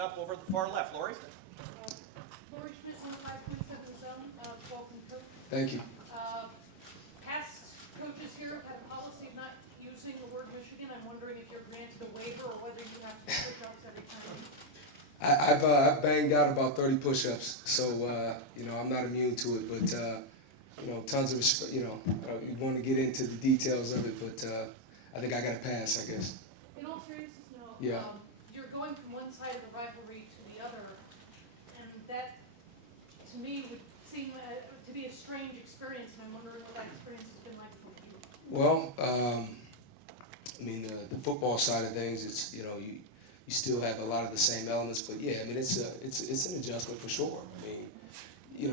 coming up over the far left. Lori? Lori Schmidt, 105.7 Zone, welcome, Coach. Thank you. Past coaches here have had a policy of not using the word Michigan. I'm wondering if you're granted a waiver or whether you have to do push-ups every time. I've banged out about 30 push-ups, so I'm not immune to it. But tons of respect. We want to get into the details of it, but I think I got to pass, I guess. In all seriousness, no. Yeah. You're going from one side of the rivalry to the other, and that, to me, would seem to be a strange experience, and I'm wondering what that experience has been like for you. Well, the football side of things, it's you still have a lot of the same elements, but yeah, it's an adjustment for sure.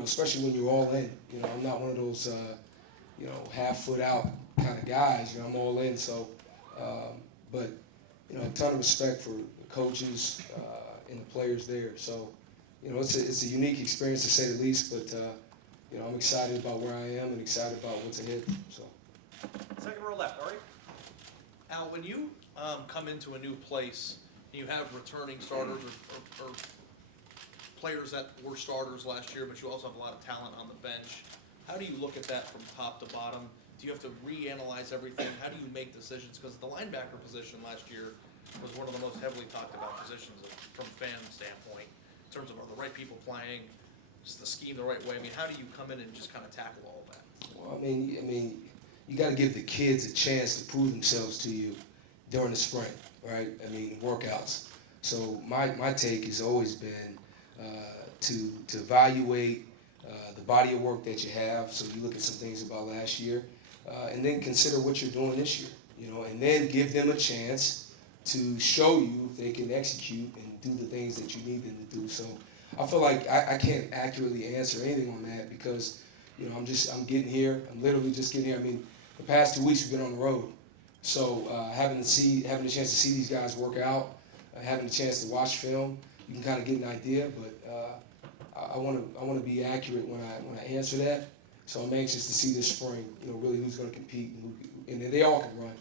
Especially when you're all in. I'm not one of those half foot out kind of guys. I'm all in. So, but a ton of respect for the coaches and the players there. So, it's a unique experience to say the least. But I'm excited about where I am and excited about what's ahead. So. Second row left. Lori? Al, when you come into a new place and you have returning starters or players that were starters last year, but you also have a lot of talent on the bench, how do you look at that from top to bottom? Do you have to reanalyze everything? How do you make decisions? Because the linebacker position last year was one of the most heavily talked about positions from a fan standpoint, in terms of are the right people playing, is the scheme the right way? How do you come in and just kind of tackle all of that? Well, you got to give the kids a chance to prove themselves to you during the spring, right? Workouts. So my take has always been to evaluate the body of work that you have. So you look at some things about last year, and then consider what you're doing this year. And then give them a chance to show you if they can execute and do the things that you need them to do. So I feel like I can't accurately answer anything on that because I'm getting here. I'm literally just getting here. The past 2 weeks we've been on the road, so having a chance to see these guys work out, having a chance to watch film, you can kind of get an idea. But I want to be accurate when I answer that. So I'm anxious to see this spring, really who's going to compete and they all can run.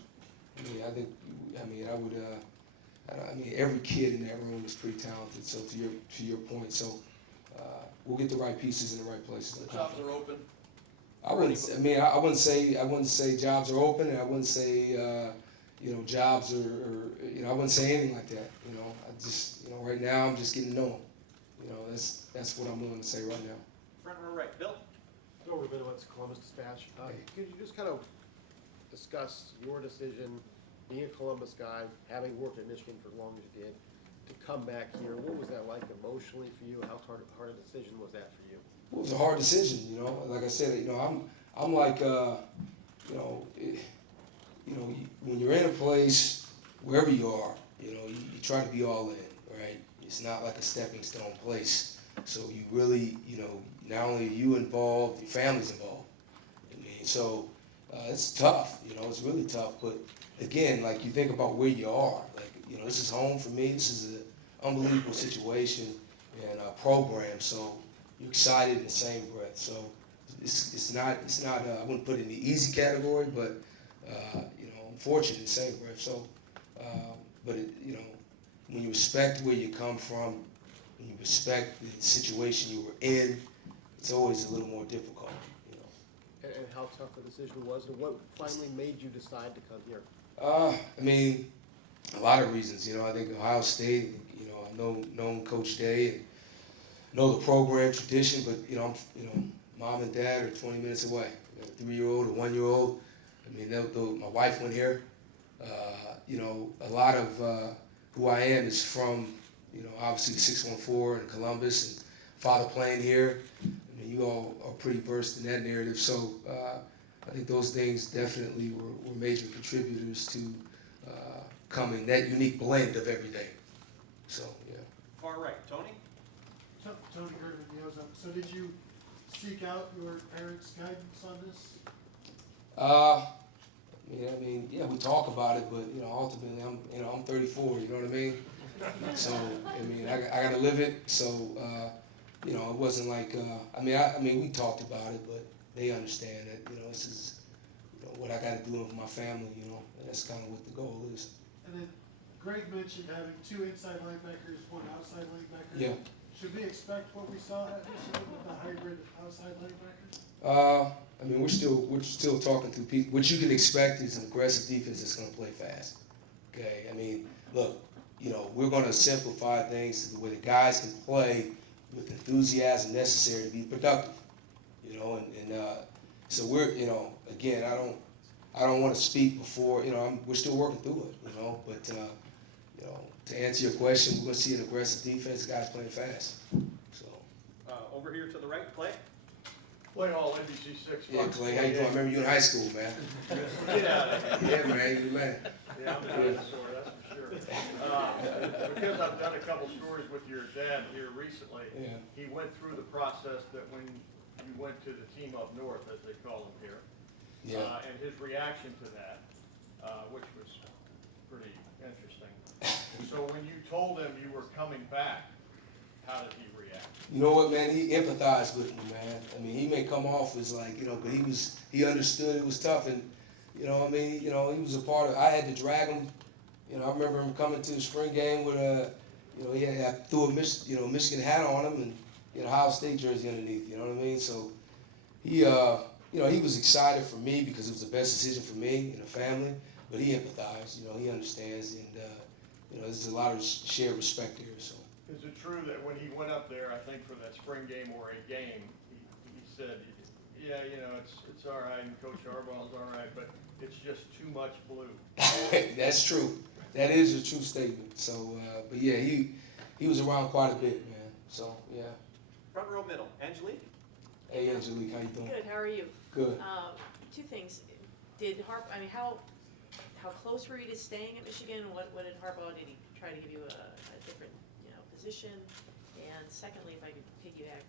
Every kid in that room is pretty talented. So to your point, so we'll get the right pieces in the right places. The jobs are open. I wouldn't say jobs are open, and I wouldn't say jobs are I wouldn't say anything like that. I just right now I'm just getting to know them. That's what I'm willing to say right now. Front row right. Bill? Bill Rabinowitz, Columbus Dispatch. Could you just kind of discuss your decision, being a Columbus guy, having worked in Michigan for as long as you did, to come back here? What was that like emotionally for you? How hard a decision was that for you? Well, it was a hard decision. Like I said, I'm like when you're in a place, wherever you are, you try to be all in, right? It's not like a stepping stone place. So you really, not only are you involved, your family's involved. So it's tough. It's really tough. But again, like you think about where you are. Like this is home for me. This is an unbelievable situation and a program. So you're excited in the same breath. So it's not I wouldn't put it in the easy category, but I'm fortunate in the same breath. So when you respect where you come from, when you respect the situation you were in, it's always a little more difficult. And how tough the decision was, and what finally made you decide to come here? A lot of reasons. I think Ohio State. I've known Coach Day and know the program tradition, but mom and dad are 20 minutes away. I got a 3-year-old, a 1-year-old. My wife went here. A lot of who I am is from, obviously the 614 and Columbus, and father playing here. You all are pretty versed in that narrative, so I think those things definitely were major contributors to coming, that unique blend of everything. So, yeah. Far right. Tony? Tony Herman, so did you seek out your parents' guidance on this? Yeah, we talk about it, but ultimately, I'm 34. You know what I mean? So, I got to live it. So, it wasn't like we talked about it, but they understand that this is what I got to do with my family. And that's kind of what the goal is. And then Greg mentioned having 2 inside linebackers, 1 outside linebacker. Yeah. Should we expect what we saw at Michigan with the hybrid outside linebackers? I mean, we're still talking through people. What you can expect is an aggressive defense that's going to play fast. Okay, I mean, look, you know, we're going to simplify things to the way the guys can play with enthusiasm necessary to be productive. You know, and so we're, you know, again, I don't want to speak before, you know, we're still working through it, you know, but you know, to answer your question, we're going to see an aggressive defense, guys playing fast. So. Over here to the right, Clay. Play all NBC 6. Yeah, Clay, how you doing? I remember you in high school, man. Get out of here. Yeah, man, you the man. Yeah, I'm a dinosaur, that's for sure. Because I've done a couple stories with your dad here recently, Yeah. he went through the process that when you went to the team up north, as they call them here, Yeah. and his reaction to that, which was pretty interesting. So when you told him you were coming back, how did he react? You know what, man? He empathized with me, man. I mean, he may come off as like, you know, but he understood it was tough, and you know, I mean, you know, he was a part of. I had to drag him. You know, I remember him coming to the spring game with a, you know, I threw a Michigan hat on him and Ohio State jersey underneath. You know what I mean? So he, you know, he was excited for me because it was the best decision for me and the family. But he empathized. You know, he understands, and you know, there's a lot of shared respect here. So. Is it true that when he went up there, I think for that spring game or a game, he said, yeah, you know, it's all right, and Coach Harbaugh's all right, but it's just too much blue. That's true. That is a true statement. So, but yeah, he was around quite a bit, man. So, yeah. Front row middle, Angelique. Hey, Angelique, how you doing? Good, how are you? Good. 2 things. Did how close were you to staying at Michigan? What did Harbaugh, did he try to give you a different, you know, position? And secondly, if I could piggyback,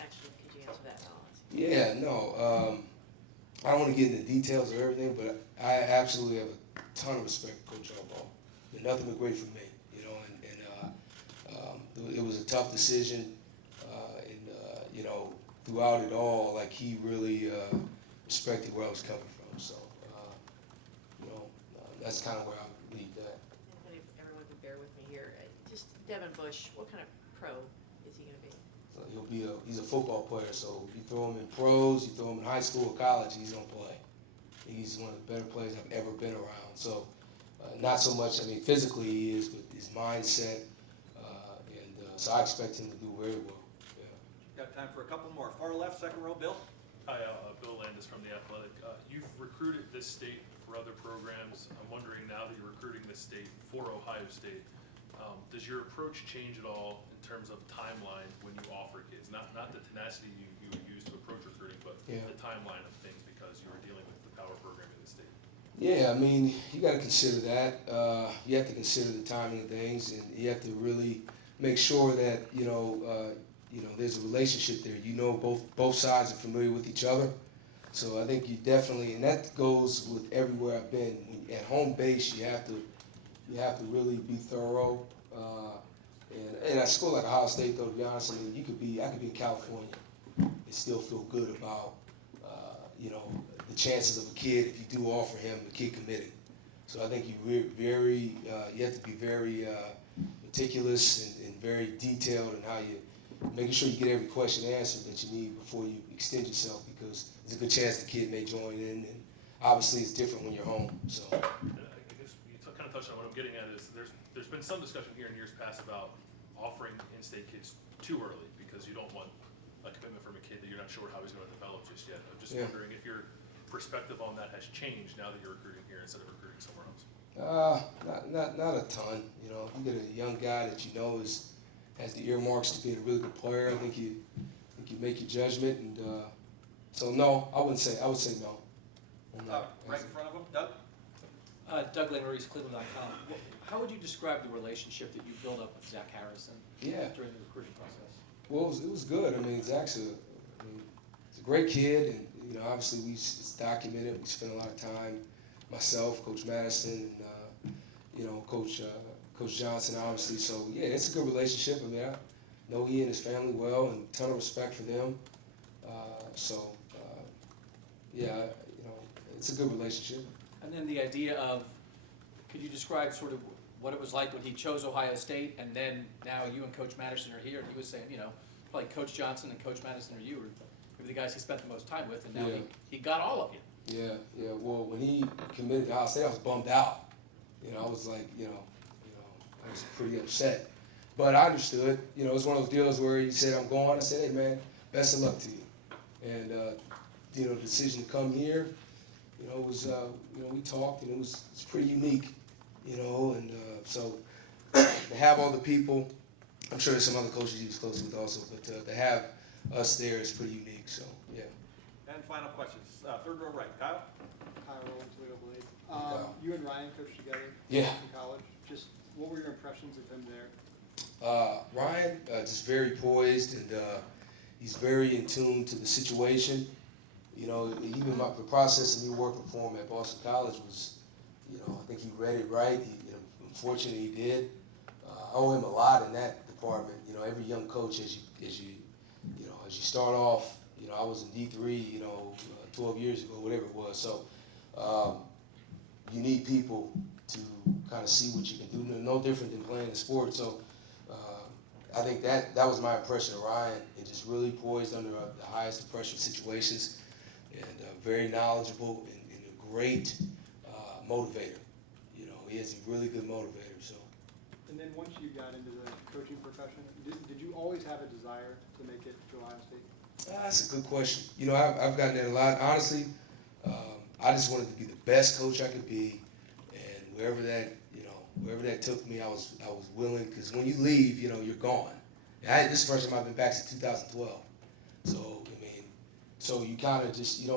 actually, could you answer that, Rollins? Yeah, no. I don't want to get into the details of everything, but I absolutely have a ton of respect for Coach Harbaugh. Been nothing but great for me, you know, and it was a tough decision, and you know, throughout it all, like he really respected where I was coming from. So, you know, that's kind of where I would leave that. And if everyone could bear with me here, just Devin Bush, what kind of pro is he going to be? So he's a football player, so you throw him in pros, you throw him in high school or college, he's gonna play. He's one of the better players I've ever been around. So not so much, I mean, physically he is, but his mindset, and so I expect him to do very well. Yeah. Got time for a couple more. Far left, second row, Bill. Hi, Bill Landis from The Athletic. You've recruited this state for other programs. I'm wondering, now that you're recruiting this state for Ohio State, does your approach change at all in terms of timeline when you offer kids? Not the tenacity you would use to approach recruiting, but Yeah. the timeline of things, because you are dealing with the power program in the state. Yeah, I mean, you got to consider that. You have to consider the timing of things, and you have to really make sure that you know there's a relationship there. You know, both sides are familiar with each other. So I think you definitely, and that goes with everywhere I've been. At home base, you have to really be thorough. And at a school like Ohio State, though, to be honest, I mean, I could be in California and still feel good about you know, the chances of a kid if you do offer him a kid committing. So I think you have to be very meticulous and very detailed in how you making sure you get every question answered that you need before you extend yourself, because there's a good chance the kid may join in, and obviously it's different when you're home. So. And I guess you kind of touched on what I'm getting at is there's been some discussion here in years past about offering in-state kids too early, because you don't want a commitment from a kid that you're not sure how he's going to develop just yet. I'm just wondering if your perspective on that has changed now that you're recruiting here instead of recruiting somewhere else. Not a ton. You know, if you get a young guy that you know has the earmarks to be a really good player, I think you make your judgment, and so no, I would say no. Right in front of him, Doug. Doug Lane-Maurice, Cleveland.com. How would you describe the relationship that you built up with Zach Harrison during the recruiting process? Well, it was good. I mean, Zach's he's a great kid, and you know, obviously it's documented. We spent a lot of time, myself, Coach Madison, and you know, Coach Johnson, obviously. So yeah, it's a good relationship. I mean, I know he and his family well, and a ton of respect for them. Yeah, you know, it's a good relationship. And then the idea of, could you describe sort of what it was like when he chose Ohio State, and then now you and Coach Madison are here, and he was saying, probably Coach Johnson and Coach Madison or you were the guys he spent the most time with, and now Yeah. he got all of you. Yeah, yeah. Well, when he committed to Ohio State, I was bummed out. I was like, I was pretty upset. But I understood. It was one of those deals where he said, I'm going. I said, hey, man, best of luck to you. And, the decision to come here, was, we talked, and it was pretty unique, and so to have all the people, I'm sure there's some other coaches he was close with also, but to have us there is pretty unique, so, yeah. And final questions. Third row right. Kyle? Kyle Rowland, Toledo Blade. Kyle. You and Ryan coached together Yeah. in college. Just what were your impressions of him there? Ryan, just very poised, and he's very in tune to the situation. Even the process of me working for him at Boston College was, I think he read it right. Unfortunately, he did. I owe him a lot in that department. Every young coach, as you start off, I was in D3, 12 years ago, whatever it was. So you need people to kind of see what you can do. No different than playing the sport. So I think that was my impression of Ryan, and just really poised under the highest pressure situations, and very knowledgeable and a great motivator. He is a really good motivator. So. And then once you got into the coaching profession, did you always have a desire to make it to Ohio State? That's a good question. I've gotten that a lot. Honestly, I just wanted to be the best coach I could be, and wherever that took me, I was willing. Because when you leave, you're gone. And this is the first time I've been back since 2012. So you kind of just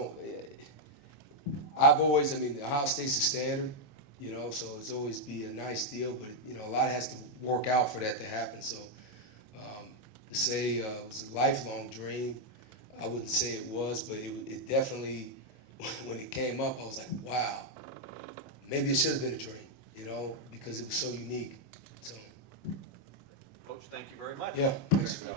I've always, Ohio State's the standard, so it's always be a nice deal, but a lot has to work out for that to happen. So to say it was a lifelong dream, I wouldn't say it was, but it definitely, when it came up, I was like, wow, maybe it should have been a dream, because it was so unique. So Coach, thank you very much. yeah, thanks for that.